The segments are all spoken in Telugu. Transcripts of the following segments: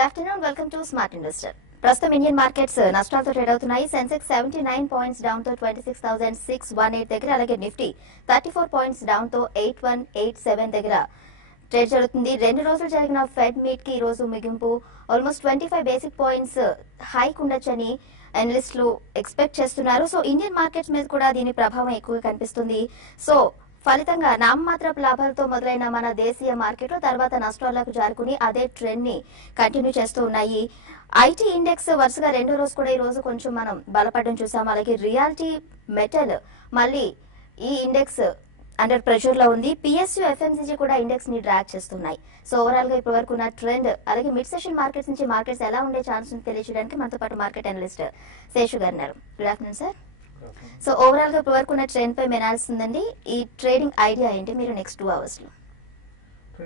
Good afternoon. Welcome to Smart Investor. ప్రస్తుతం ఇండియన్ మార్కెట్స్ నష్టాలతో ట్రేడ్ అవుతున్నాయి. సెన్సెక్స్ 79 పాయింట్స్ డౌన్ తో 26,618 దగ్గర, అలాగే నిఫ్టీ 34 పాయింట్స్ డౌన్ తో 8187 దగ్గర ట్రేడ్ జరుగుతుంది. 2 రోజులు జరిగిన ఫెడ్ మీట్ కి ఈ రోజు ముగింపు ఆల్మోస్ట్ 25 బేసిక్ పాయింట్స్ హైక్ ఉండొచ్చని అనలిస్టులు ఎక్స్పెక్ట్ చేస్తున్నారు. సో ఇండియన్ మార్కెట్స్ మీద కూడా దీని ప్రభావం ఎక్కువగా కనిపిస్తుంది. సో ఫలితంగా నామమాత్రపు లాభాలతో మొదలైన మన దేశీయ మార్కెట్లు తర్వాత నష్టాలకు జారుకుని అదే ట్రెండ్ ని కంటిన్యూ చేస్తూ ఉన్నాయి. ఐటీ ఇండెక్స్ వరుసగా 2వ రోజు కూడా ఈ రోజు కొంచెం మనం బలపడడం చూసాం. అలాగే రియాలిటీ మెటల్ మళ్ళీ ఈ ఇండెక్స్ అండర్ ప్రెషర్ లో ఉంది. పిఎస్యు ఎఫ్ఎంసీజీ కూడా ఇండెక్స్ ని డ్రాగ్ చేస్తున్నాయి. సో ఓవరాల్ గా ఇప్పటి వరకు ఉన్న ట్రెండ్ అలాగే మిడ్ సెషన్ మార్కెట్స్ నుంచి మార్కెట్స్ ఎలా ఉండే ఛాన్స్ తెలియజేయడానికి మనతో పాటు మార్కెట్ అనలిస్ట్ శేషు గారు ఉన్నారు. Good afternoon sir. So overall గా ఇప్పటి వరకు ఉన్న ట్రెండ్ పై మెనాల్సిందండి. ఈ ట్రేడింగ్ ఐడియా ఏంటి మీరు నెక్స్ట్ 2 అవర్స్ లో?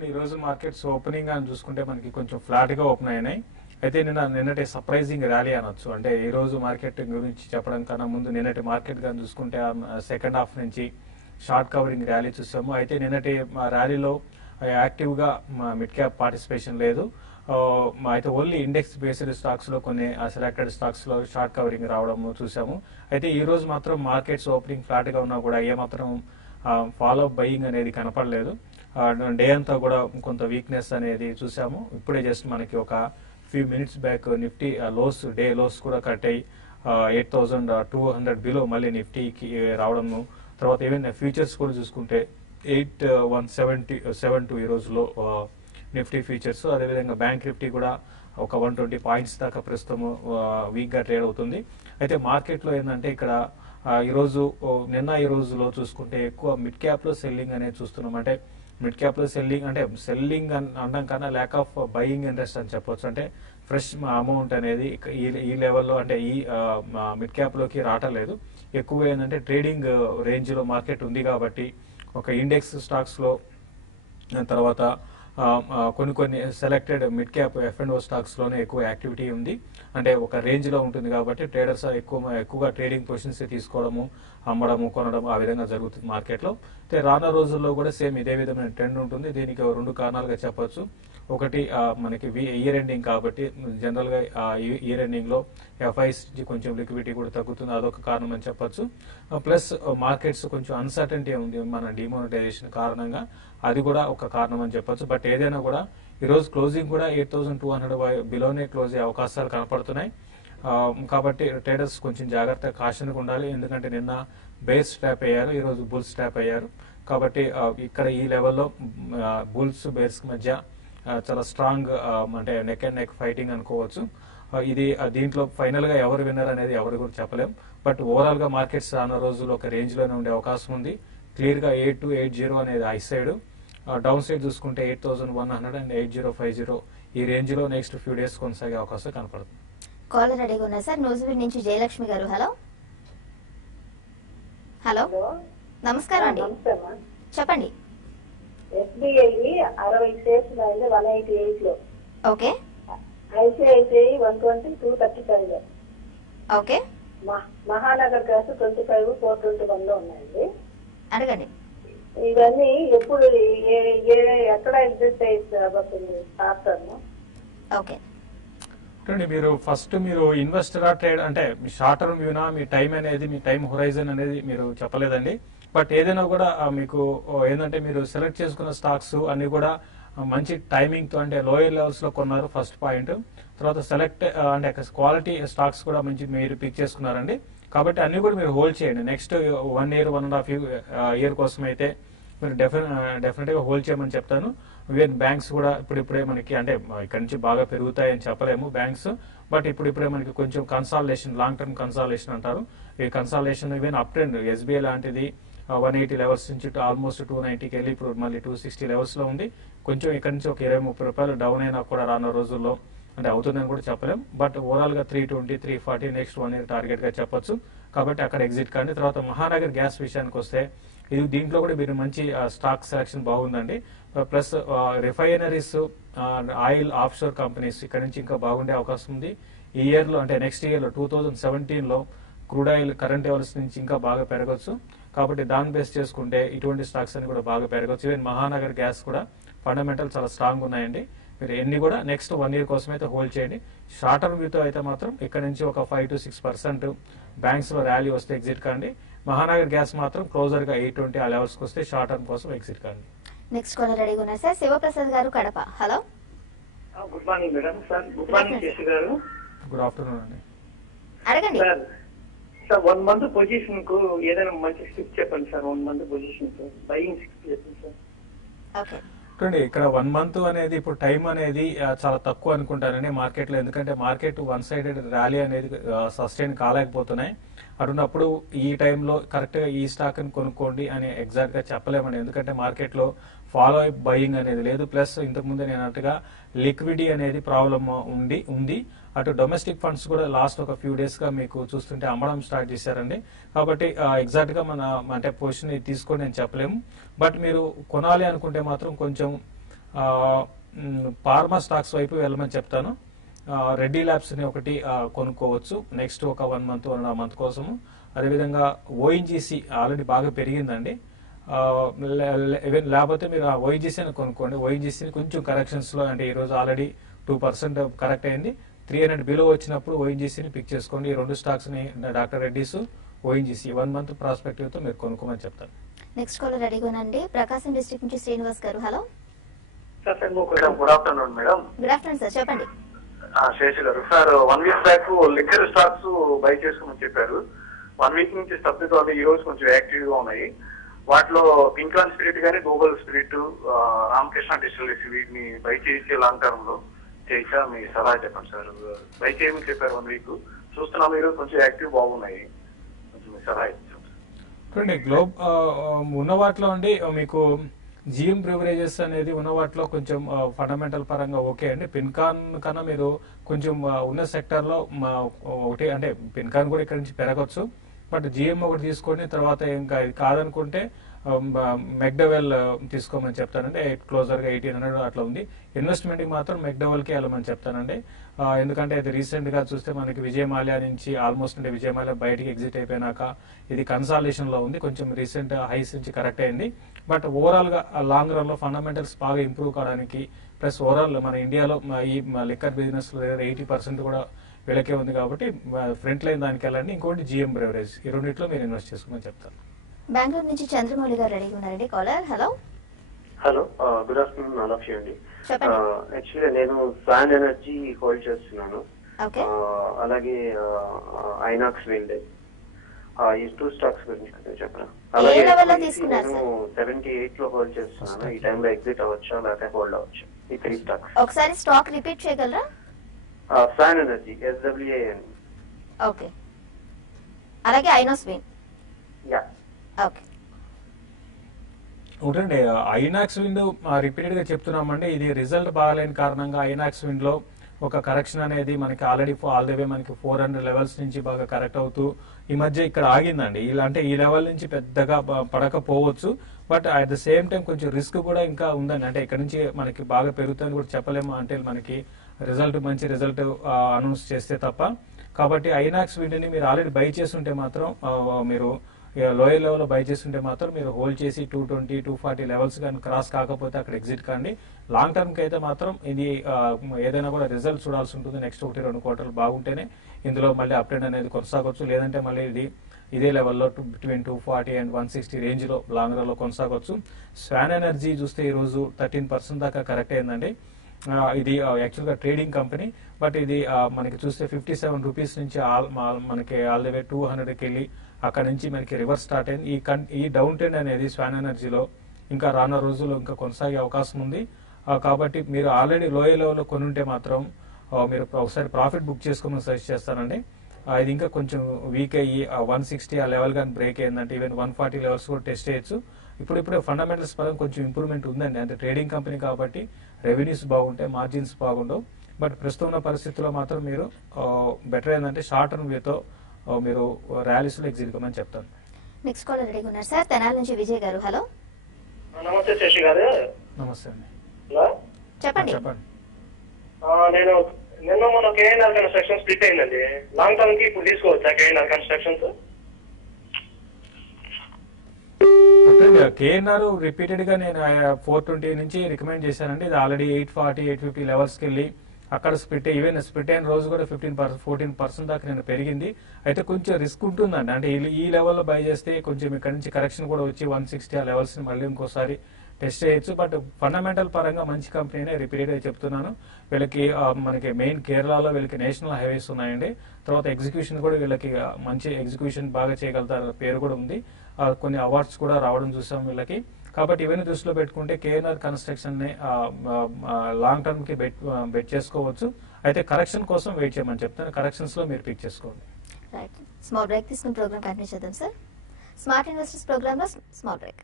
ఈ రోజు మార్కెట్స్ ఓపెనింగ్ అని చూసుకుంటే మనకి కొంచెం ఫ్లాట్ గా ఓపెన్ అయినాయి. అయితే నిన్నటి సర్ప్రైజింగ్ ర్యాలీ అనొచ్చు. అంటే ఈ రోజు మార్కెట్ గురించి చెప్పడం కన్నా ముందు నిన్నటి మార్కెట్ గా చూసుకుంటే సెకండ్ హాఫ్ నుంచి షార్ట్ కవరింగ్ ర్యాలీ చూసాము. అయితే నిన్నటి ర్యాలీలో యాక్టివ్ గా మిడ్ క్యాప్ పార్టిసిపేషన్ లేదు. అయితే ఓన్లీ ఇండెక్స్ బేస్డ్ స్టాక్స్ లో కొన్ని సెలెక్టెడ్ స్టాక్స్ లో షార్ట్ కవరింగ్ రావడం చూసాము. అయితే ఈ రోజు మాత్రం మార్కెట్స్ ఓపెనింగ్ ఫ్లాట్ గా ఉన్నా కూడా ఏమాత్రం ఫాలో అప్ బయింగ్ అనేది కనపడలేదు. డే అంతా కూడా కొంత వీక్నెస్ అనేది చూసాము. ఇప్పుడే జస్ట్ మనకి ఒక few minutes back Nifty day lows కూడా కట్ అయ్యి 8,200 బిలో మళ్ళీ నిఫ్టీకి రావడము. తర్వాత ఈవెన్ ఫ్యూచర్స్ కూడా చూసుకుంటే 8,172 ఈ రోజులో నిఫ్టీ ఫ్యూచర్స్. అదేవిధంగా బ్యాంక్ నిఫ్టీ కూడా ఒక 120 పాయింట్స్ దాకా ప్రస్తుతం వీక్ గా ట్రేడ్ అవుతుంది. అయితే మార్కెట్ లో ఏంటంటే ఇక్కడ ఈ రోజులో చూసుకుంటే ఎక్కువ మిడ్ క్యాప్ లో సెల్లింగ్ అనేది చూస్తున్నాం. అంటే మిడ్ క్యాప్ లో సెల్లింగ్ అనడం కన్నా ల్యాక్ ఆఫ్ బయింగ్ ఇంట్రెస్ట్ అని చెప్పొచ్చు. అంటే ఫ్రెష్ అమౌంట్ అనేది ఈ లెవెల్లో అంటే ఈ మిడ్ క్యాప్ లోకి రావట్లేదు. ఎక్కువ ఏంటంటే ట్రేడింగ్ రేంజ్ లో మార్కెట్ ఉంది కాబట్టి ఒక ఇండెక్స్ స్టాక్స్ లో తర్వాత కొన్ని selected mid cap F&O stocks లోనే ఎక్కువ యాక్టివిటీ ఉంది. అంటే ఒక రేంజ్ లో ఉంటుంది కాబట్టి ట్రేడర్స్ ఎక్కువగా ట్రేడింగ్ పొజిషన్స్ తీసుకోవడము, అమ్మడము, కొనడం ఆ విధంగా జరుగుతుంది మార్కెట్ లో. అయితే రానున్న రోజుల్లో కూడా సేమ్ ఇదే విధమైన ట్రెండ్ ఉంటుంది. దీనికి 2 కారణాలుగా చెప్పొచ్చు. ఒకటి మనకి ఇయర్ ఎండింగ్ కాబట్టి జనరల్ గా ఇయర్ ఎండింగ్ లో ఎఫ్ఐస్ కొంచెం లిక్విడిటీ కూడా తగ్గుతుంది, అదొక కారణం అని చెప్పొచ్చు. ప్లస్ మార్కెట్స్ కొంచెం అన్సర్టనిటీ ఉంది మన డిమానిటైజేషన్ కారణంగా, అది కూడా ఒక కారణం అని చెప్పొచ్చు. బట్ ఏదైనా కూడా ఈ రోజు క్లోజింగ్ కూడా 8,200 బిలోనే క్లోజ్ అయ్యే అవకాశాలు కనపడుతున్నాయి. కాబట్టి ట్రేడర్స్ కొంచెం జాగ్రత్తగా కాషన్గా ఉండాలి. ఎందుకంటే నిన్న బేర్ స్టాప్ అయ్యారు, ఈ రోజు బుల్ స్టాప్ అయ్యారు. కాబట్టి ఇక్కడ ఈ లెవెల్లో బుల్స్ బేర్స్ మధ్య చాలా స్ట్రాంగ్ అంటే నెక్ అండ్ నెక్ ఫైటింగ్ అనుకోవచ్చు. ఇది దీంట్లో ఫైనల్ గా ఎవరు విన్నర్ అనేది ఎవరు కూడా చెప్పలేం. బట్ ఓవరాల్ గా మార్కెట్స్ రానున్న రోజుల్లో ఒక రేంజ్ లోనే ఉండే అవకాశం ఉంది. క్లియర్ గా 8280 అనేది హై సైడ్, డౌన్ సైడ్ చూసుకుంటే 8,100 అండ్ 8050 ఈ రేంజ్ లో నెక్స్ట్ ఫ్యూ డేస్ కొనసాగే అవకాశం కనపడుతుంది. కాలర్ రెడీగా ఉన్నారు సార్. న్యూజిలాండ్ నుంచి జయలక్ష్మి గారు. హలో హలో నమస్కారం అండి, చెప్పండి. ఎస్బీఐ 60 షేర్స్ 188 లో. ఓకే. ఐసిఐసిఐ 120 235 లో. ఓకే. మహానగర్ గ్యాస్ 25 421 లో ఉన్నాయండి. అడగండి. ఇవన్నీ ఎప్పుడు ఎక్కడ ఎగ్జిస్ట్ అయిపోతుంది స్టార్టర్? ఓకే. మీరు ఫస్ట్ ఇన్వెస్టర్ ట్రేడ్ అంటే షార్ట్ టర్మ్ వ్యూనా, మీ టైం అనేది మీ టైం హొరైజన్ అనేది మీరు చెప్పలేదండి. బట్ ఏదైనా కూడా మీకు ఏంటంటే మీరు సెలెక్ట్ చేసుకున్న స్టాక్స్ అన్ని కూడా మంచి టైమింగ్ తో అంటే లోయర్ లెవెల్స్ లో కొన్నారు ఫస్ట్ పాయింట్. తర్వాత అంటే క్వాలిటీ స్టాక్స్ కూడా మంచి మీరు పిక్ చేసుకున్నారండి. కాబట్టి అన్ని కూడా మీరు హోల్డ్ చేయండి. నెక్స్ట్ 1 year 1.5 year కోసం అయితే మీరు డెఫినెట్ గా హోల్డ్ చేయమని చెప్తాను. ఈవెన్ బ్యాంక్స్ కూడా ఇప్పుడిప్పుడే మనకి అంటే ఇక్కడ నుంచి బాగా పెరుగుతాయని చెప్పలేము బ్యాంక్స్, బట్ ఇప్పుడిప్పుడే మనకి కొంచెం కన్సాలిడేషన్, లాంగ్ టర్మ్ కన్సాలిడేషన్ అంటారు. ఈ consolidation even up trend SBI లాంటిది 180 లెవెల్స్ నుంచి ఆల్మోస్ట్ 290కి వెళ్ళి ఇప్పుడు మళ్ళీ 260 లెవెల్స్ లో ఉంది. కొంచెం ఇక్కడ నుంచి ఒక 20-30 రూపాయలు డౌన్ అయినా కూడా రానున్న రోజుల్లో అంటే అవుతుందని కూడా చెప్పలేం. బట్ ఓవరాల్ గా 320 340 నెక్స్ట్ 1 year టార్గెట్ గా చెప్పొచ్చు. కాబట్టి అక్కడ ఎగ్జిట్ కానీ. తర్వాత మహానగర్ గ్యాస్ విషయానికి వస్తే దీంట్లో కూడా మీరు మంచి స్టాక్ సెలక్షన్ బాగుందండి. Plus refineries, oil offshore companies ఇక్కడ నుంచి ఇంకా బాగుండే అవకాశం ఉంది. ఈ ఇయర్ లో అంటే నెక్స్ట్ ఇయర్ లో 2017 లో క్రూడ్ ఆయిల్ కరెంట్ లెవెల్స్ నుంచి ఇంకా బాగా పెరగచ్చు. కాబట్టి దాన్ని బేస్ చేసుకుంటే ఇటువంటి స్టాక్స్ అని కూడా బాగా పెరగచ్చు. ఈవెన్ మహానగర్ గ్యాస్ కూడా ఫండమెంటల్ చాలా స్ట్రాంగ్ ఉన్నాయండి. మీరు ఎన్ని కూడా నెక్స్ట్ 1 year కోసం అయితే హోల్డ్ చేయండి. షార్ట్ టర్మ్ వ్యూతో అయితే మాత్రం ఇక్కడ నుంచి ఒక 5 to 6% బ్యాంక్స్ లో ర్యాలీ వస్తే ఎగ్జిట్ కాండి. మహానగర్ గ్యాస్ మాత్రం క్లోజర్ గా 820 ఆ లెవెల్స్ వస్తే షార్ట్ టర్మ్ కోసం ఎగ్జిట్ కాండి. నెక్స్ట్ కాలర్ రెడీగా ఉన్నారు సార్. శివప్రసాద్ గారు Kadapa. Hello, good morning madam. Sir good morning case గారు. గుడ్ ఆఫ్టర్నూన్ అండి. అడగండి సార్ 1 month పొజిషన్ కు ఏదైనా మంచి స్టిప్ చెప్పండి sir. 1 month position buying strip చెప్పండి సార్. ఓకే, చూడండి ఇక్కడ 1 month అనేది ఇప్పుడు టైం అనేది చాలా తక్కువ అనుకుంటానండి మార్కెట్ లో. ఎందుకంటే మార్కెట్ 1-sided ర్యాలీ అనేది సస్టైన్ కాలేకపోతున్నాయి. అటున్నప్పుడు ఈ టైంలో కరెక్ట్ గా ఈ స్టాక్ ని కొనుక్కోండి అని ఎగ్జాక్ట్ గా చెప్పలేమండి. ఎందుకంటే మార్కెట్ లో ఫాలో అప్ బయింగ్ అనేది లేదు. ప్లస్ ఇంతకు ముందే నేను అన్నట్టుగా లిక్విడిటీ అనేది ప్రాబ్లమ్ ఉంది. అటు డొమెస్టిక్ ఫండ్స్ కూడా లాస్ట్ ఒక ఫ్యూ డేస్ గా మీకు చూస్తుంటే అమ్మడం స్టార్ట్ చేశారండి. కాబట్టి ఎగ్జాక్ట్ గా మన అంటే పొజిషన్ తీసుకోండి నేను చెప్పలేము. బట్ మీరు కొనాలి అనుకుంటే మాత్రం కొంచెం ఫార్మా స్టాక్స్ వైపు వెళ్ళమని చెప్తాను. రెడ్డి ల్యాబ్స్ ని ఒకటి కొనుక్కోవచ్చు నెక్స్ట్ ఒక 1 month 1.5 month కోసము. అదేవిధంగా ఓఎన్జీసీ ఆల్రెడీ బాగా పెరిగిందండి. లేకపోతే మీరు ఓఎన్జీసీని కొనుక్కోండి. ఓఎన్జీసీని కొంచెం కరెక్షన్స్ లో అంటే ఈ రోజు ఆల్రెడీ 2% కరెక్ట్ అయింది. 300 బిలో వచ్చినప్పుడు ఓఎన్జీసీని పిక్ చేసుకోండి. ఈ 2 స్టాక్స్ ని doctor Reddy's ONGC 1 month prospective తో మీరు కొనుక్కోమని చెప్తాను. నెక్స్ట్ కాలర్ రెడీగా ఉండండి. ప్రకాశం డిస్ట్రిక్ట్ నుంచి శ్రీనివాస్ గారు. Hello sir good afternoon madam. Good afternoon sir, చెప్పండి. శేష్ గారు, sir 1 week back liquor stocks by చేసుకోమని చెప్పారు. 1 week నుంచి సబ్సిడీ వాళ్ళు ఈ రోజు కొంచెం యాక్టివ్ గా ఉన్నాయి. వాటిలో పింకాన్ స్పిరిట్ గానీ గ్లోబల్ స్పిరిట్, రామకృష్ణ డిస్టిలరీస్ వీటిని బై చేసి లాంగ్ టర్మ్ లో చేసా మీ సలహా చెప్పండి సార్. బై చేయమని చెప్పారు 1 week చూస్తున్నాం. ఈరోజు కొంచెం యాక్టివ్ బాగున్నాయి, కొంచెం మీ సలహా ఇచ్చాం సార్. చూడండి గ్లోబ్ ఉన్న వాటిలో అండి మీకు జిఎం బ్రివరేజెస్ అనేది ఉన్న వాటిలో కొంచెం ఫండమెంటల్ పరంగా ఓకే అండి. పిన్కాన్ కన్నా మీరు కొంచెం ఉన్న సెక్టర్ లో ఒకటి అంటే పిన్కాన్ కూడా ఇక్కడ నుంచి పెరగచ్చు. బట్ జిఎం ఒకటి తీసుకోండి. తర్వాత ఇంకా ఇది కాదనుకుంటే మెక్డవెల్ తీసుకోమని చెప్తానండి. క్లోజర్ గా 1800 అట్లా ఉంది. ఇన్వెస్ట్మెంట్ కి మాత్రం మెక్డవెల్ కి వెళ్ళమని చెప్తానండి. ఎందుకంటే ఇది రీసెంట్ గా చూస్తే మనకి విజయమాల్యా నుంచి ఆల్మోస్ట్ అంటే విజయమాల్యా బయటికి ఎగ్జిట్ అయిపోయినాక ఇది కన్సాలేషన్ లో ఉంది. కొంచెం రీసెంట్ హైస్ నుంచి కరెక్ట్ అయింది. బట్ ఓవరాల్ గా లాంగ్ రన్ లో ఫండమెంటల్స్ బాగా ఇంప్రూవ్ కావడానికి ప్లస్ ఓవరాల్ మన ఇండియాలో ఈ లిక్కర్ బిజినెస్ లో 80% కూడా వీళ్ళకే ఉంది. కాబట్టి ఫ్రంట్ లైన్ దానికి వెళ్ళండి. ఇంకోటి జిఎం బ్రెవరేజ్, ఈ రెండింటిలో మీరు ఇన్వెస్ట్ చేసుకోమని చెప్తాను. బెంగళూరు నుంచి చంద్రమౌళి గారు రెడీగా ఉన్నారండి. Caller. Hello hello, good afternoon all of you అండి. చెప్పండి. యాక్చువల్గా నేను ఫ్యాన్ ఎనర్జీ హోల్డ్ చేస్తున్నాను. ఓకే, అలాగే ఐనాక్స్ విండ్, ఈ 2 స్టాక్స్ గురించి కొంచెం చెప్పరా. ఏ అలాగే లెవెల్లో తీసుకున్నారు నేను సార్? 78 లో హోల్డ్ చేస్తున్నాను. ఈ టైంలో ఎగ్జిట్ అవ్వచ్చా లేకపోతే హోల్డ్ అవ్వచ్చు? ఈ 3 స్టాక్స్. ఒకసారి స్టాక్ రిపీట్ చేయగలరా? Fan energy, SWAN. ఓకే, అలాగే ఐనాక్స్ విండ్. Yeah, okay. ఒకటండి ఐనాక్స్ విండ్ రిపీటెడ్ గా చెప్తున్నామండి. ఇది రిజల్ట్ బాగాలేని కారణంగా ఐనాక్స్ విండ్ లో ఒక కరెక్షన్ అనేది మనకి ఆల్రెడీ ఆల్ ది వే మనకి 400 లెవెల్స్ నుంచి బాగా కరెక్ట్ అవుతూ ఈ మధ్య ఇక్కడ ఆగిందండి. ఇలా అంటే ఈ లెవెల్ నుంచి పెద్దగా పడకపోవచ్చు. But at the same time కొంచెం రిస్క్ కూడా ఇంకా ఉందండి. అంటే ఇక్కడ నుంచి మనకి బాగా పెరుగుతుందని కూడా చెప్పలేము అంటే మనకి మంచి రిజల్ట్ అనౌన్స్ చేస్తే తప్ప. కాబట్టి ఐనాక్స్ విండ్ ని మీరు ఆల్రెడీ బై చేస్తుంటే మాత్రం మీరు లోయర్ లెవెల్ లో బై చేస్తుంటే మాత్రం మీరు హోల్డ్ చేసి 220, 240 లెవెల్స్ కానీ క్రాస్ కాకపోతే అక్కడ ఎగ్జిట్ కాండి. లాంగ్ టర్మ్ కి అయితే మాత్రం ఇది ఏదైనా కూడా రిజల్ట్ చూడాల్సి ఉంటుంది. నెక్స్ట్ 1-2 క్వార్టర్లు బాగుంటేనే ఇందులో మళ్ళీ అప్ ట్రెండ్ అనేది కొనసాగొచ్చు. లేదంటే మళ్ళీ ఇది ఇదే లెవెల్లో బిట్వీన్ 240 and 160 రేంజ్ లో లాంగ్ రన్ లో కొనసాగొచ్చు. స్వాన్ ఎనర్జీ చూస్తే ఈ రోజు 13% దాకా కరెక్ట్ అయిందండి. ఇది యాక్చువల్ గా ట్రేడింగ్ కంపెనీ. బట్ ఇది మనకి చూస్తే 57 రూపీస్ నుంచి మనకి ఆల్ ది వే 200కి వెళ్ళి అక్కడ నుంచి మనకి రివర్స్ స్టార్ట్ అయింది. ఈ డౌన్ ట్రెండ్ అనేది స్వాన్ ఎనర్జీలో ఇంకా రానున్న రోజుల్లో ఇంకా కొనసాగే అవకాశం ఉంది. కాబట్టి మీరు ఆల్రెడీ లోయర్ లెవెల్లో కొనుంటే మాత్రం మీరు ఒకసారి ప్రాఫిట్ బుక్ చేసుకోమని సజెస్ట్ చేస్తానండి. ఇది ఇంకా కొంచెం వీక్ అయ్యి 160 ఆ లెవెల్ కానీ బ్రేక్ అయిందంటే ఈవెన్ 140 లెవెల్స్ కూడా టెస్ట్ చేయొచ్చు. ఇప్పుడిప్పుడే ఫండమెంటల్స్ పరంగా కొంచెం ఇంప్రూవ్మెంట్ ఉందండి. అంటే ట్రేడింగ్ కంపెనీ కాబట్టి రెవెన్యూస్ బాగుంటాయి, మార్జిన్స్ బాగుండవు. బట్ ప్రస్తుతం ఉన్న పరిస్థితుల్లో మాత్రం మీరు బెటర్ ఏంటంటే షార్ట్ టర్మ్ వేతో మీరు ర్యాలీస్ లో ఎగ్జిట్ కమని చెప్తాను. నెక్స్ట్ కాలర్ రెడీగా ఉన్నారు సార్. తెనాలి నుంచి విజయ్ గారు. హలో, నమస్తే శశి గారు. నమస్తే అండి, చెప్పండి. చెప్పండి. నేను నిన్న మన కేఎన్ఆర్ కన్స్ట్రక్షన్ స్ప్లిట్ అయిందండి. లాంగ్ టర్మ్ కి ఇప్పుడు తీసుకోవచ్చా కేఎన్ఆర్ కన్స్ట్రక్షన్స్? కేఎన్ఆర్ రిపీటెడ్ గా నేను 420 నుంచి రికమెండ్ చేశానండి. ఇది ఆల్రెడీ 840, 850 లెవెల్స్ కి వెళ్ళి అక్కడ స్ప్లిట్ ఈవెన్ స్ప్లిట్ అయిన రోజు కూడా 14% దాకా నేను పెరిగింది. అయితే కొంచెం రిస్క్ ఉంటుందండి. అంటే ఈ లెవెల్లో బై చేస్తే కొంచెం ఇక్కడ నుంచి కరెక్షన్ కూడా వచ్చి 160 ఆ లెవెల్స్ ని మళ్ళీ ఇంకోసారి టెస్ట్ చేయొచ్చు. బట్ ఫండమెంటల్ పరంగా మంచి కంపెనీనే రిపీటెడ్ గా చెప్తున్నాను. వీళ్ళకి మనకి మెయిన్ కేరళలో వీళ్ళకి నేషనల్ హైవేస్ ఉన్నాయండి. తర్వాత ఎగ్జిక్యూషన్ కూడా వీళ్ళకి మంచి ఎగ్జిక్యూషన్ బాగా చేయగలుగుతారు, పేరు కూడా ఉంది. కొన్ని అవార్డ్స్ కూడా రావడం చూసాం వీళ్ళకి. కాబట్టి ఇవన్నీ దృష్టిలో పెట్టుకుంటే కేఎన్ఆర్ కన్స్ట్రక్షన్ ని లాంగ్ టర్మ్ కి బెట్ చేసుకోవచ్చు. అయితే కరెక్షన్ కోసం వెయిట్ చేయమని చెప్తాను. కరెక్షన్స్ లో మీరు పిక్ చేసుకోండి. రైట్, స్మాల్ బ్రేక్ తీసుకుని ప్రోగ్రామ్ కంటిన్యూ చేద్దాం సార్. స్మార్ట్ ఇన్వెస్టర్స్ ప్రోగ్రామ్ లో small break.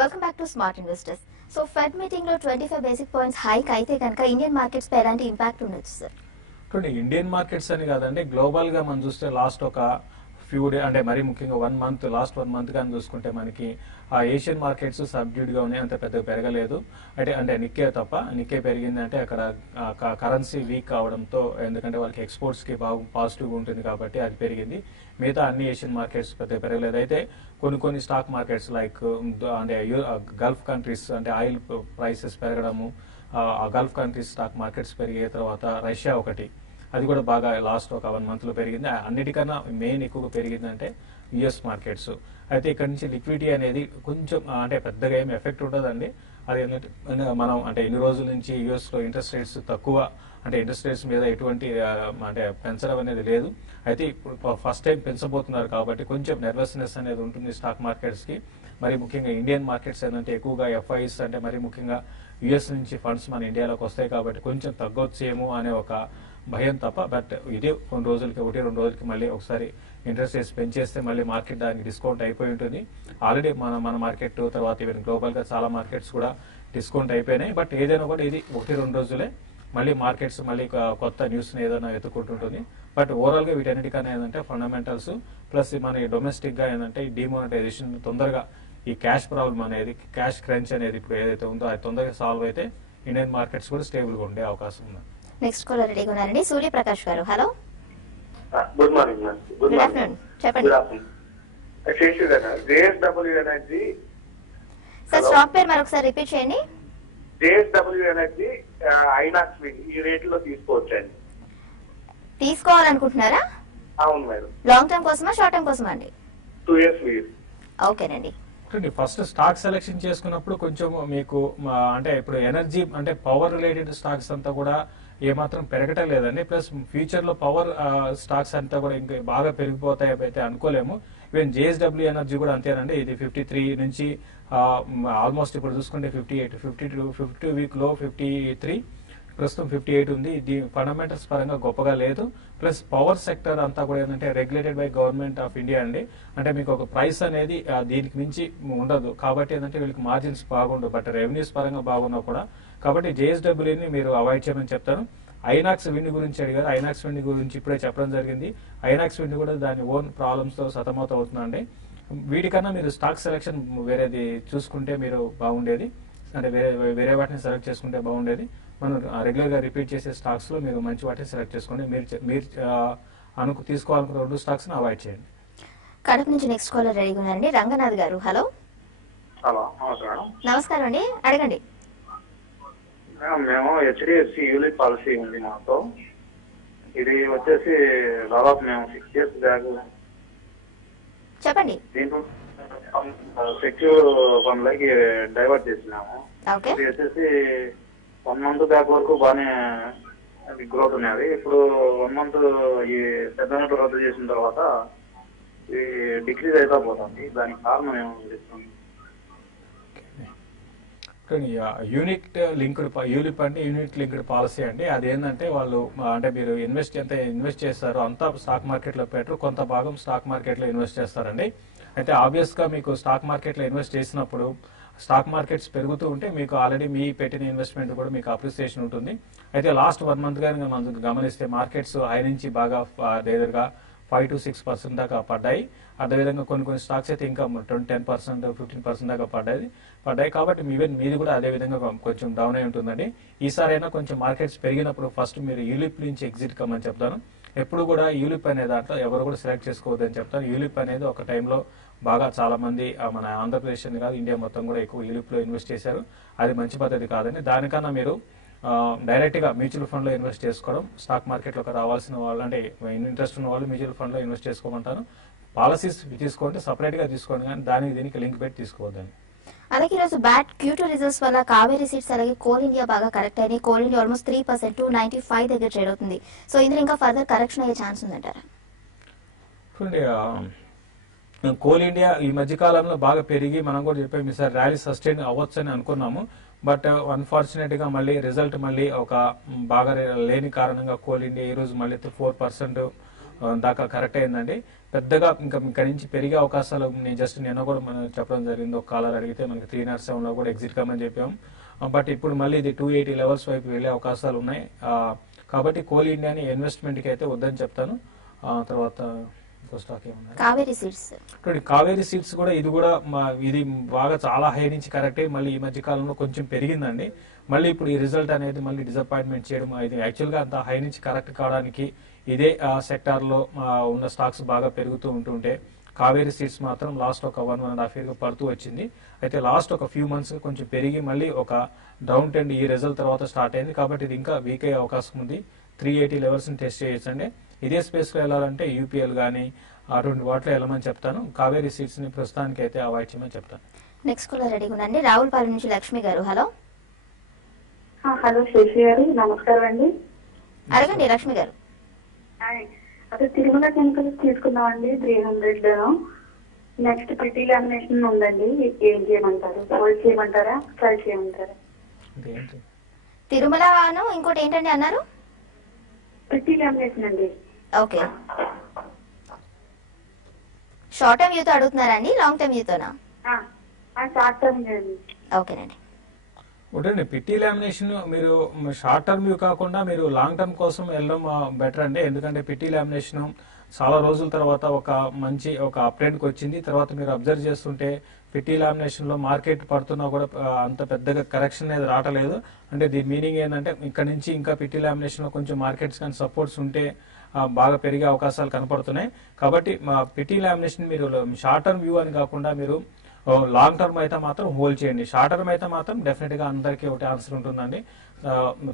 Welcome back to smart investors. So fed meeting లో 25 బేసిక్ పాయింట్స్ హైక్ అయితే కనుక ఇండియన్ మార్కెట్స్ పై ఎలాంటి ఇంపాక్ట్ ఉండొచ్చు సార్? ఇండియన్ మార్కెట్స్ అని కాదండి, గ్లోబల్ గా మనం చూస్తే లాస్ట్ ఒక ఫ్యూ డే అంటే మరీ ముఖ్యంగా లాస్ట్ 1 మంత్ కానీ చూసుకుంటే మనకి ఆ ఏషియన్ మార్కెట్స్ సబ్డ్యూడ్ గా ఉన్నాయి, అంత పెద్దగా పెరగలేదు. అంటే నిక్కే తప్ప. నిక్కే పెరిగింది అంటే అక్కడ కరెన్సీ వీక్ కావడంతో, ఎందుకంటే వాళ్ళకి ఎక్స్పోర్ట్స్ కి బాగా పాజిటివ్ ఉంటుంది కాబట్టి అది పెరిగింది. మిగతా అన్ని ఏషియన్ మార్కెట్స్ పెద్దగా పెరగలేదు. అయితే కొన్ని స్టాక్ మార్కెట్స్ లైక్ అంటే గల్ఫ్ కంట్రీస్ అంటే ఆయిల్ ప్రైసెస్ పెరగడము, ఆ గల్ఫ్ కంట్రీస్ స్టాక్ మార్కెట్స్ పెరిగే తర్వాత రష్యా ఒకటి, అది కూడా బాగా లాస్ట్ ఒక 1 మంత్ లో పెరిగింది. అన్నిటికన్నా మెయిన్ ఎక్కువగా పెరిగిందంటే యుఎస్ మార్కెట్స్. అయితే ఇక్కడ నుంచి లిక్విడిటీ అనేది కొంచెం అంటే పెద్దగా ఏమి ఎఫెక్ట్ ఉండదండి. అది మనం అంటే ఇన్ని రోజుల నుంచి యుఎస్ లో ఇంట్రెస్ట్ రేట్స్ తక్కువ, అంటే ఇంట్రెస్ట్ రేట్స్ మీద ఎటువంటి అంటే పెంచడం అనేది లేదు. అయితే ఇప్పుడు ఫస్ట్ టైం పెంచబోతున్నారు కాబట్టి కొంచెం నెర్వస్నెస్ అనేది ఉంటుంది స్టాక్ మార్కెట్స్ కి. మరి ముఖ్యంగా ఇండియన్ మార్కెట్స్ ఏంటంటే ఎక్కువగా ఎఫ్ఐస్ అంటే మరి ముఖ్యంగా యుఎస్ నుంచి ఫండ్స్ మన ఇండియాలోకి వస్తాయి కాబట్టి కొంచెం తగ్గొచ్చేమో అనే ఒక భయం తప్ప. బట్ ఇదే 1-2 రోజులకి మళ్ళీ ఒకసారి ఇంట్రెస్ట్ రేట్స్ పెంచేస్తే మళ్ళీ మార్కెట్ దానికి డిస్కౌంట్ అయిపోయి ఉంటుంది. ఆల్రెడీ మన మార్కెట్ తర్వాత ఈవెన్ గ్లోబల్ గా చాలా మార్కెట్స్ కూడా డిస్కౌంట్ అయిపోయినాయి. బట్ ఏదైనా కూడా ఇది 1-2 రోజులే, మళ్ళీ మార్కెట్స్ మళ్ళీ కొత్త న్యూస్ ఏదైనా ఎత్తుకుంటుంటుంది. బట్ ఓవరాల్ గా వీటన్నిటికన్నా ఏంటంటే ఫండమెంటల్స్ ప్లస్ మన డొమెస్టిక్ గా ఏంటంటే డిమానిటైజేషన్ తొందరగా, ఈ క్యాష్ ప్రాబ్లం అనేది, క్యాష్ క్రంచ్ అనేది ఇప్పుడు ఏదైతే ఉందో అది తొందరగా సాల్వ్ అయితే ఇండియన్ మార్కెట్స్ కూడా స్టేబుల్ గా ఉండే అవకాశం ఉంది. నెక్స్ట్ కాలర్ రెడీగా ఉన్నారండి, సూర్యప్రకాష్ గారు. Hello, good morning ma'am. Good afternoon, చెప్పండి జేఎస్డబ్ల్యూ ఎనర్జీ. సార్ స్టాక్ పేరు మరొకసారి రిపీట్ చేయండి. జేఎస్డబ్ల్యూ ఎనర్జీ ఐనాక్స్ ఈ రేట్ లో తీసుకోవచ్చండి. తీసుకోవాలనుకుంటున్నారా? అవును మేడం. లాంగ్ టర్మ్ కోసమా షార్ట్ టర్మ్ కోసమా అండి? 2 years లీజ్. ఓకేనండి. ఫస్ట్ స్టాక్ సెలెక్షన్ చేసుకున్నప్పుడు కొంచెం మీకు అంటే ఇప్పుడు ఎనర్జీ అంటే పవర్ రిలేటెడ్ స్టాక్స్ అంతా కూడా ఏమాత్రం పెరగటం లేదండి. ప్లస్ ఫ్యూచర్ లో పవర్ స్టాక్స్ అంతా కూడా ఇంకా బాగా పెరిగిపోతాయి అయితే అనుకోలేము. ఈవెన్ జేఎస్డబ్ల్యూ ఎనర్జీ కూడా అంతేనండి. ఇది 53 నుంచి ఆల్మోస్ట్ ఇప్పుడు చూసుకుంటే 58, 52 వీక్ లో 53, ప్రస్తుతం 58 ఉంది. ఇది ఫండమెంటల్స్ పరంగా గొప్పగా లేదు. ప్లస్ పవర్ సెక్టర్ అంతా కూడా ఏంటంటే regulated by government of India అండి. అంటే మీకు ఒక ప్రైస్ అనేది దీనికి మించి ఉండదు కాబట్టి ఏంటంటే వీళ్ళకి మార్జిన్స్ బాగుండవు. బట్ రెవెన్యూస్ పరంగా బాగున్నా కూడా కాబట్టి జేఎస్డబ్ల్యూని మీరు అవాయిడ్ చేయమని చెప్తాను. ఐనాక్స్ విండ్ గురించి అడిగారు. ఐనాక్స్ విండ్ గురించి ఇప్పుడే చెప్పడం జరిగింది. ఐనాక్స్ విండ్ కూడా దాని ఓన్ ప్రాబ్లమ్స్ తో సతమతం అవుతుందండి. వీటికన్నా మీరు స్టాక్ సెలెక్షన్ వేరేది చూసుకుంటే మీరు బాగుండేది, అంటే వేరే వాటిని సెలెక్ట్ చేసుకుంటే బాగుండేది. మనం రెగ్యులర్ గా రిపీట్ చేసే స్టాక్స్ లో మీరు మంచి వాటిని సెలెక్ట్ చేసుకోండి. మీరు తీసుకోవాలనుకున్న 2 స్టాక్స్ ని అవాయిడ్ చేయండి. కడప నుంచి నెక్స్ట్ కాలర్ రెడీగా ఉన్నారండి, రంగనాథ్ గారు. హలో, హలో నమస్కారం. నమస్కారం అండి, అడగండి. మేము హెచ్డిఎఫ్సి యూలిప్ పాలసీ ఉంది మాతో. ఇది వచ్చేసి దాదాపు మేము 6 years బ్యాక్ చెప్పండి. దీంట్లో సెక్యూర్ ఫండ్లకి డైవర్ట్ చేసినాము. ఓకే, ఇది వచ్చేసి 1 month బ్యాక్ వరకు బాగానే గ్రోత్ ఉన్నది. ఇప్పుడు 1 month ఈ పెద్ద నోట్లు రద్దు చేసిన తర్వాత ఇది డిక్రీజ్ అవుతా పోతుంది. దానికి కారణం ఏమనిపిస్తుంది? యూనిట్ లింక్డ్ యూలిప్ అంటే యూనిట్ లింక్డ్ పాలసీ అండి. అదేంటంటే వాళ్ళు అంటే మీరు ఇన్వెస్ట్ చేస్తారో అంతా స్టాక్ మార్కెట్ లో పెట్టరు, కొంత భాగం స్టాక్ మార్కెట్ లో ఇన్వెస్ట్ చేస్తారండి. అయితే ఆబ్వియస్ గా మీకు స్టాక్ మార్కెట్ లో ఇన్వెస్ట్ చేసినప్పుడు స్టాక్ మార్కెట్స్ పెరుగుతూ ఉంటే మీకు ఆల్రెడీ మీ పెట్టిన ఇన్వెస్ట్మెంట్ కూడా మీకు అప్రిసియేషన్ ఉంటుంది. అయితే లాస్ట్ 1 month గానీ మనం గమనిస్తే మార్కెట్స్ హై నుంచి బాగా దగ్గరగా 5 to 6% దాకా పడ్డాయి. అదేవిధంగా కొన్ని స్టాక్స్ అయితే ఇంకా 10%, 15% దాకా పడ్డాయి. కాబట్టి మీది కూడా అదే విధంగా కొంచెం డౌన్ అయి ఉంటుందండి. ఈసారైనా కొంచెం మార్కెట్స్ పెరిగినప్పుడు ఫస్ట్ మీరు యూలిప్ నుంచి ఎగ్జిట్ కమ్మని చెప్తాను. ఎప్పుడు కూడా యూలిప్ అనే దాంట్లో ఎవరు కూడా సెలెక్ట్ చేసుకోవద్దని చెప్తాను. యూలిప్ అనేది ఒక టైంలో బాగా చాలా మంది మన ఆంధ్రప్రదేశ్ అని కాదు ఇండియా మొత్తం కూడా ఎక్కువ యూలిప్ లో ఇన్వెస్ట్ చేశారు. అది మంచి పద్ధతి కాదని, దానికన్నా మీరు డైరెక్ట్ గా మ్యూచువల్ ఫండ్ లో ఇన్వెస్ట్ చేసుకోవడం, స్టాక్ మార్కెట్ లోకి రావాల్సిన వాళ్ళు అంటే ఇంట్రెస్ట్ ఉన్న వాళ్ళు మ్యూచువల్ ఫండ్ లో ఇన్వెస్ట్ చేసుకోమంటాను. పాలసీస్ తీసుకోండి, సపరేట్ గా తీసుకోండి, కానీ దానికి దీనికి లింక్ పెట్టి తీసుకోవద్దని. అలాగే ఈరోజు బ్యాట్ Q2 రిజల్ట్స్ వల్ల కావేరీ సీడ్స్ అలాగే కోల్ ఇండియా బాగా కరెక్ట్ అయినాయి. కోల్ ఇండియా ఆల్మోస్ట్ 3% 295 దగ్గర ట్రేడ్ అవుతుంది. సో ఇందులో ఇంకా ఫర్దర్ కరెక్షన్ అయ్యే ఛాన్స్ ఉందంటారా? కోల్ ఇండియా ఈ మధ్య కాలంలో బాగా పెరిగి మనం కూడా చెప్పాము ఈసారి ర్యాలీ సస్టైన్ అవ్వచ్చు అని అనుకున్నాము. బట్ అన్ఫార్చునేట్ గా మళ్ళీ రిజల్ట్ మళ్ళీ ఒక బాగా లేని కారణంగా కోల్ ఇండియా ఈ రోజు మళ్ళీ 4% దాకా కరెక్ట్ అయిందండి. పెద్దగా ఇంకా ఇక్కడ నుంచి పెరిగే అవకాశాలు నేను జస్ట్ నిన్న కూడా మనం చెప్పడం జరిగింది. ఒక కాలర్ అడిగితే మనకి 307 లో కూడా ఎగ్జిట్ కమని చెప్పాము. బట్ ఇప్పుడు మళ్ళీ ఇది 280 లెవెల్స్ వైపు వెళ్లే అవకాశాలు ఉన్నాయి. కాబట్టి కోల్ ఇండియాని ఇన్వెస్ట్మెంట్ కి అయితే వద్దని చెప్తాను. తర్వాత స్టాక్ ఏమన్నా కావేరీ సీడ్స్, కావేరీ సీడ్స్ కూడా ఇది బాగా చాలా హై నుంచి కరెక్ట్ అయ్యి మళ్ళీ ఈ మధ్య కాలంలో కొంచెం పెరిగిందండి. మళ్ళీ ఇప్పుడు ఈ రిజల్ట్ అనేది మళ్ళీ డిసప్పాయింట్మెంట్ చేయడం, ఇది యాక్చువల్ గా అంత హై నుంచి కరెక్ట్ కావడానికి ఇదే సెక్టార్ లో ఉన్న స్టాక్స్ బాగా పెరుగుతూ ఉంటుంటే కావేరీ సీడ్స్ మాత్రం లాస్ట్ ఒక 1.5 year పడుతూ వచ్చింది. అయితే లాస్ట్ ఒక ఫ్యూ మంత్స్ కొంచెం పెరిగి మళ్ళీ ఒక డౌన్ ట్రెండ్ ఈ రిజల్ట్ తర్వాత స్టార్ట్ అయింది. కాబట్టి ఇది ఇంకా వీక్ అయ్యే అవకాశం ఉంది. 380 లెవెల్స్ ని టెస్ట్ చేయొచ్చండి. ఇదే స్పేస్ లో వెళ్ళాలంటే యూపీఎల్ గానీ అటువంటి వాటిలో వెళ్ళమని చెప్తాను. కావేరీ సీడ్స్ ని ప్రస్తుతానికి అయితే అవాయిడ్ చేయమని చెప్తాను. నెక్స్ట్ కాలర్ రెడీగా ఉండండి. రావులపాలెం నుంచి లక్ష్మి గారు. హలో హలో శశి గారు, నమస్కారం అండి. అడగండి లక్ష్మి గారు. అదే తిరుమల కెమికల్స్ తీసుకున్నామండి 300. నెక్స్ట్ పిటి లామినేషన్ ఉందండి, ఏం చేయమంటారు? హోల్డ్ చేయమంటారా, ట్రై చేయమంటారా? తిరుమలను ఇంకోటి ఏంటండి అన్నారు? పిటి లామినేషన్ అండి. ఓకే, షార్ట్ టర్మ్ వ్యూతో అడుగుతున్నారా అండి, లాంగ్ టర్మ్ వ్యూతోనా? షార్ట్ టర్మ్ అండి. ఓకేనండి. ఒకటండి పిటి లామినేషన్ మీరు షార్ట్ టర్మ్ వ్యూ కాకుండా మీరు లాంగ్ టర్మ్ కోసం వెళ్ళడం బెటర్ అండి. ఎందుకంటే పిటి లామినేషన్ చాలా రోజుల తర్వాత ఒక మంచి అప్ ట్రెండ్కి వచ్చింది. తర్వాత మీరు అబ్జర్వ్ చేస్తుంటే పిటి లామినేషన్ లో మార్కెట్ పడుతున్నా కూడా అంత పెద్దగా కరెక్షన్ అనేది రావట్లేదు. అంటే దీని మీనింగ్ ఏంటంటే ఇక్కడ నుంచి ఇంకా పిటి లామినేషన్ లో కొంచెం మార్కెట్స్ కానీ సపోర్ట్స్ ఉంటే బాగా పెరిగే అవకాశాలు కనపడుతున్నాయి. కాబట్టి పిటి లామినేషన్ మీరు షార్ట్ టర్మ్ వ్యూ అని కాకుండా మీరు లాంగ్ టర్మ్ అయితే మాత్రం హోల్డ్ చేయండి. షార్ట్ టర్మ్ అయితే మాత్రం డెఫినెట్ గా అందరికీ ఒకటి ఆన్సర్ ఉంటుందండి.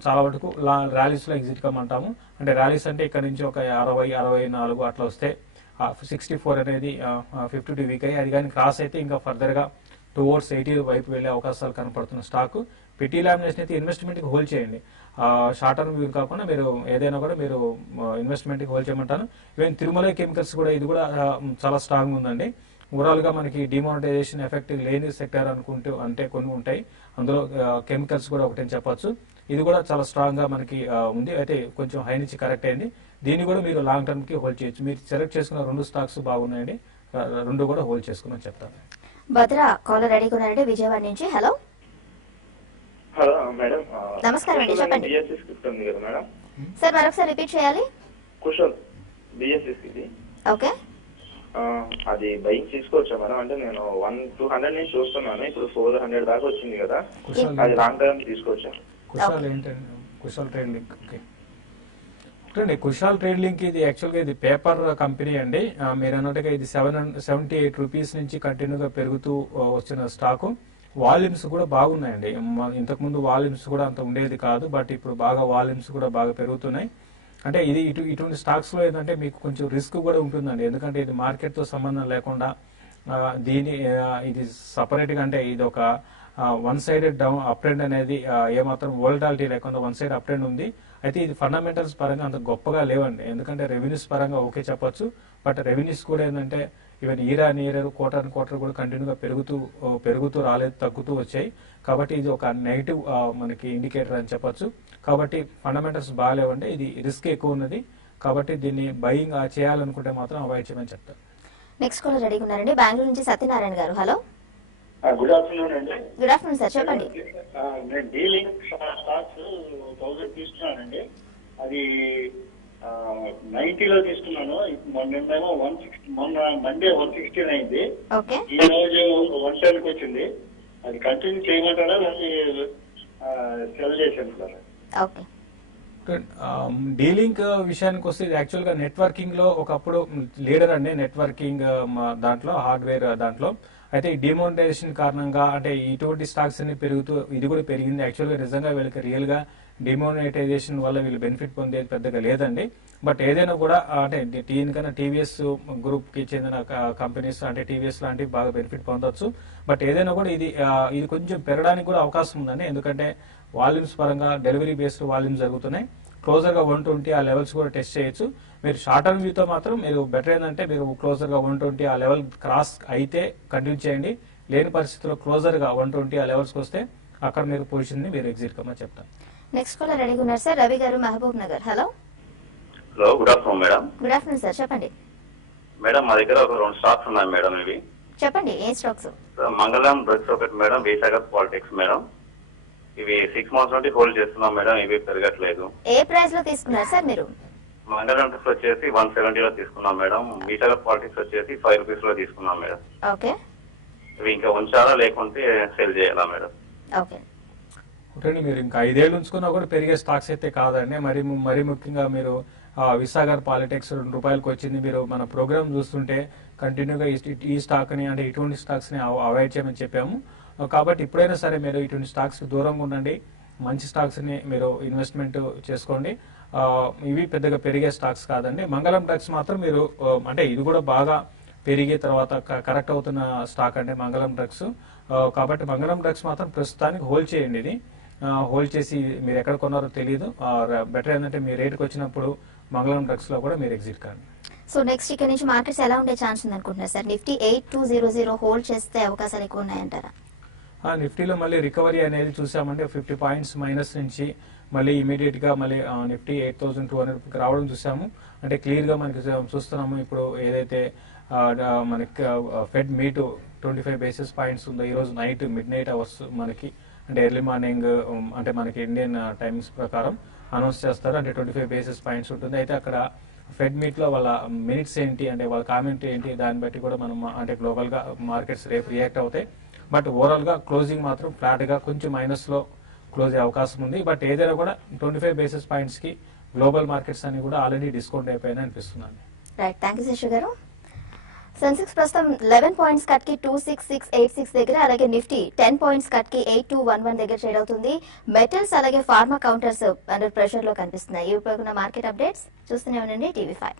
చాలా వరకు ర్యాలీస్ లో ఎగ్జిట్ కమ్మంటాము. అంటే ర్యాలీస్ అంటే ఇక్కడ నుంచి ఒక 60, 64 అట్లా వస్తే 64 అనేది 52 వీక్ అయ్యి అది కానీ క్రాస్ అయితే ఇంకా ఫర్దర్ గా టువర్డ్స్ 80 వైపు వెళ్లే అవకాశాలు కనపడుతున్న స్టాక్. పిటి లామినేషన్ అయితే ఇన్వెస్ట్మెంట్ కి హోల్డ్ చేయండి. షార్ట్ టర్మ్ వ్యూ కాకుండా మీరు ఏదైనా కూడా మీరు ఇన్వెస్ట్మెంట్ కి హోల్డ్ చేయమంటాను. ఈవెన్ తిరుమల కెమికల్స్ కూడా ఇది కూడా చాలా స్ట్రాంగ్ ఉందండి. ఓవరాల్ గా మనకి డిమానిటైజేషన్ ఎఫెక్ట్ లేని సెక్టర్ అనుకుంటూ అంటే కొన్ని ఉంటాయి, అందులో కెమికల్స్ కూడా ఒకటి చెప్పొచ్చు. ఇది కూడా చాలా స్ట్రాంగ్ గా మనకి ఉంది. అయితే కొంచెం హై నుంచి కరెక్ట్ అయింది. దీన్ని కూడా మీరు లాంగ్ టర్మ్ కి హోల్డ్ చేయొచ్చు. మీరు సెలెక్ట్ చేసుకున్న 2 స్టాక్స్ బాగున్నాయండి, 2 కూడా హోల్డ్ చేసుకుని చెప్తాను. భద్ర కాలర్ రెడీగా ఉన్నారంటే విజయవాడ నుంచి. హలో హలో మేడం, నమస్కారం అండి, చెప్పండి. బిఎస్సి స్క్రిప్ట్ ఉంది కదా మేడం. సార్ మరొకసారి రిపీట్ చేయాలి. కుషల్ బిఎస్సి ఓకే, అది బైక్ తీసుకోవచ్చా మేడం? అంటే నేను 200 నుంచి చూస్తున్నాను, ఇప్పుడు 400 దాకా వచ్చింది కదా, అది లాంగ్ టర్మ్ తీసుకోవచ్చా? కుషాల్ ఏంటండి? Kushal trade link. ఓకే అండి, కుషాల్ ట్రేడ్ లింక్ ఇది యాక్చువల్ గా ఇది పేపర్ కంపెనీ అండి. మీరు అన్నట్టుగా ఇది 78 రూపీస్ నుంచి కంటిన్యూగా పెరుగుతూ వచ్చిన స్టాకు. వాల్యూమ్స్ కూడా బాగున్నాయండి. ఇంతకు ముందు వాల్యూమ్స్ కూడా అంత ఉండేది కాదు, బట్ ఇప్పుడు బాగా వాల్యూమ్స్ కూడా బాగా పెరుగుతున్నాయి. అంటే ఇది ఇటువంటి స్టాక్స్ లో ఏంటంటే మీకు కొంచెం రిస్క్ కూడా ఉంటుందండి. ఎందుకంటే ఇది మార్కెట్ తో సంబంధం లేకుండా ఇది సపరేట్ గా అంటే ఇది ఒక one sided down up trend అనేది ఏమాత్రం వోల్టాలిటీ లేకుండా వన్ సైడ్ అప్ ట్రెండ్ ఉంది. అయితే ఇది ఫండమెంటల్స్ పరంగా అంత గొప్పగా లేవండి. ఎందుకంటే రెవెన్యూస్ పరంగా ఓకే చెప్పొచ్చు, బట్ రెవెన్యూస్ కూడా ఏంటంటే ఈవెన్ ఇయర్ క్వార్టర్ కూడా కంటిన్యూగా పెరుగుతూ రాలేదు, తగ్గుతూ వచ్చాయి. కాబట్టి ఇది ఒక నెగిటివ్ మనకి ఇండికేటర్ అని చెప్పొచ్చు. కాబట్టి ఫండమెంటల్స్ బాగాలేవండి, ఇది రిస్క్ ఎక్కువ ఉన్నది. కాబట్టి దీన్ని బయింగ్ చేయాలనుకుంటే మాత్రం అవాయిడ్ చేయమని చెప్తారు. నెక్స్ట్ కాలర్ రెడీగా ఉన్నారండి, బెంగళూరు నుంచి సత్యనారాయణ గారు. హలో గుడ్ ఆఫ్టర్నూన్ అండి. గుడ్ ఆఫ్టర్నూన్ సార్, చెప్పండి. నేను డీలింగ్ స్టాక్స్ 1000 తీసుకున్నానండి. అది 90లో తీసుకున్నాను. మొన్నేమో 160, మొన్న మండే 116 అయింది. ఈ రోజు 110కి వచ్చింది. అది కంటిన్యూ చేయమంటారా, సెల్ చేశాను సార్. ఓకే, డీలింగ్ విషయానికి వస్తే యాక్చువల్ గా నెట్వర్కింగ్ లో ఒకప్పుడు లీడర్ అండి నెట్వర్కింగ్ దాంట్లో హార్డ్వేర్ దాంట్లో. అయితే ఈ డిమోనిటైజేషన్ కారణంగా అంటే ఇటువంటి స్టాక్స్ అన్ని పెరుగుతూ ఇది కూడా పెరిగింది. యాక్చువల్ గా నిజంగా వీళ్ళకి రియల్ గా డిమోనిటైజేషన్ వల్ల వీళ్ళు బెనిఫిట్ పొందేది పెద్దగా లేదండి. బట్ ఏదైనా కూడా అంటే దీనికన్నా టీవీఎస్ గ్రూప్ కి చెందిన కంపెనీస్ అంటే టీవీఎస్ లాంటివి బాగా బెనిఫిట్ పొందొచ్చు. బట్ ఏదైనా కూడా ఇది కొంచెం పెరగడానికి కూడా అవకాశం ఉందండి. ఎందుకంటే వాల్యూమ్స్ పరంగా డెలివరీ బేస్డ్ వాల్యూమ్స్ జరుగుతున్నాయి. క్లోజర్ గా 120 ఆ లెవెల్స్ కూడా టెస్ట్ చేయొచ్చు. మీరు షార్ట్ టర్మ్ వ్యూతో మాత్రం మీరు బెటర్ ఏంటంటే మీరు క్లోజర్ గా 120 ఆ లెవెల్ క్రాస్ అయితే కంటిన్యూ చేయండి. లేని పరిస్థితుల్లో క్లోజర్ గా 120 ఆ లెవెల్స్ వస్తే అక్కడ మీరు పొజిషన్ ని మీరు ఎగ్జిట్ కమ్మని చెప్తాను. నెక్స్ట్ కాలర్ రెడీగా ఉన్నారు సార్, రవి గారు Mahbubnagar. Hello hello, good afternoon madam. Good afternoon sir, చెప్పండి. మేడం మా దగ్గర ఒక 2 స్టాక్స్ ఉన్నాయి మేడం. ఇవి చెప్పండి, ఏ స్టాక్స్? మంగళం డ్రగ్స్ ఒకటి మేడం, విశాఖత్ పాలిటిక్స్ మేడం. ఇవి 6 months నుండి హోల్డ్ చేస్తున్నాం మేడం. ఇవి పెరగట్లేదు. ఏ ప్రైస్ లో తీసుకున్నారు సార్ మీరు? మంగళం డ్రగ్స్ వచ్చేసి 170 లో తీసుకున్నాం మేడం. విశాఖత్ పాలిటిక్స్ వచ్చేసి 5 rupees లో తీసుకున్నాం మేడం. ఓకే, ఇవి ఇంకా ఉంచాలా లేకుంటే సేల్ చేయాలా మేడం? ఓకే. ఒకటి మీరు ఇంకా 5 ఏళ్ళు ఉంచుకున్నా కూడా పెరిగే స్టాక్స్ అయితే కాదండి. మరి ముఖ్యంగా మీరు విశాఖర్ పాలిటిక్స్ ₹2 వచ్చింది. మీరు మన ప్రోగ్రామ్ చూస్తుంటే కంటిన్యూగా ఈ స్టాక్ ని అంటే ఇటువంటి స్టాక్స్ ని అవాయిడ్ చేయమని చెప్పాము. కాబట్టి ఇప్పుడైనా సరే మీరు ఇటువంటి స్టాక్స్ దూరంగా ఉండండి. మంచి స్టాక్స్ ని మీరు ఇన్వెస్ట్మెంట్ చేసుకోండి. ఇవి పెద్దగా పెరిగే స్టాక్స్ కాదండి. మంగళం డ్రగ్స్ మాత్రం మీరు అంటే ఇది కూడా బాగా పెరిగే తర్వాత కరెక్ట్ అవుతున్న స్టాక్ అంటే మంగళం డ్రగ్స్. కాబట్టి మంగళం డ్రగ్స్ మాత్రం ప్రస్తుతానికి హోల్డ్ చేయండి. ఇది హోల్డ్ చేసి మీరు ఎక్కడ కొన్నారో తెలియదు. బెటర్ ఏంటంటే మీ రేట్కి వచ్చినప్పుడు మంగళం డ్రగ్స్ లో కూడా మీరు ఎగ్జిట్ కాండి. సో నెక్స్ట్ ఇక్కడ నుంచి మార్కెట్స్ ఎలా ఉండే ఛాన్స్ ఉంది అనుకుంటున్నారు సార్? నిఫ్టీ 8200 హోల్డ్ చేస్తే అవకాశాలు ఎక్కువ ఉన్నాయంటారా? నిఫ్టీలో మళ్ళీ రికవరీ అనేది చూసామంటే 50 పాయింట్స్ మైనస్ నుంచి మళ్ళీ ఇమీడియట్ గా మళ్ళీ నిఫ్టీ 8200 రావడం చూసాము. అంటే క్లియర్ గా మనకి చూస్తున్నాము. ఇప్పుడు ఏదైతే మనకి ఫెడ్ మీట్ 25 basis పాయింట్స్ ఉందో ఈ రోజు నైట్ మిడ్-నైట్ అవర్స్ మనకి అంటే ఎర్లీ మార్నింగ్ అంటే మనకి ఇండియన్ టైమ్స్ ప్రకారం అనౌన్స్ చేస్తారు. అంటే 25 basis పాయింట్స్ ఉంటుంది. అయితే అక్కడ ఫెడ్ మీట్ లో వాళ్ళ మినిట్స్ ఏంటి అంటే వాళ్ళ కామెంట్ ఏంటి దాన్ని బట్టి కూడా మనం అంటే గ్లోబల్ గా మార్కెట్స్ రేపు రియాక్ట్ అవుతాయి. బట్ ఓవరాల్ గా క్లోజింగ్ మాత్రం ఫ్లాట్ గా కొంచెం మైనస్ లో క్లోజ్ అయ్యే అవకాశం ఉంది. బట్ ఏదైనా కూడా 25 basis పాయింట్స్ కి గ్లోబల్ మార్కెట్స్ అన్ని కూడా ఆల్రెడీ డిస్కౌంట్ అయిపోయినా అనిపిస్తుంది. రైట్, థ్యాంక్ యూ శేషు గారు. సెన్సెక్స్ ప్రస్తుతం 11 పాయింట్స్ కట్ కి 26686 దగ్గర, అలాగే నిఫ్టీ 10 పాయింట్స్ కట్ కి 8211 దగ్గర ట్రేడ్ అవుతుంది. మెటల్స్ అలాగే ఫార్మా కౌంటర్స్ అండర్ ప్రెషర్ లో కనిపిస్తున్నాయి. ఈ మార్కెట్ అప్డేట్స్ చూస్తూనే ఉండండి టీవీ5.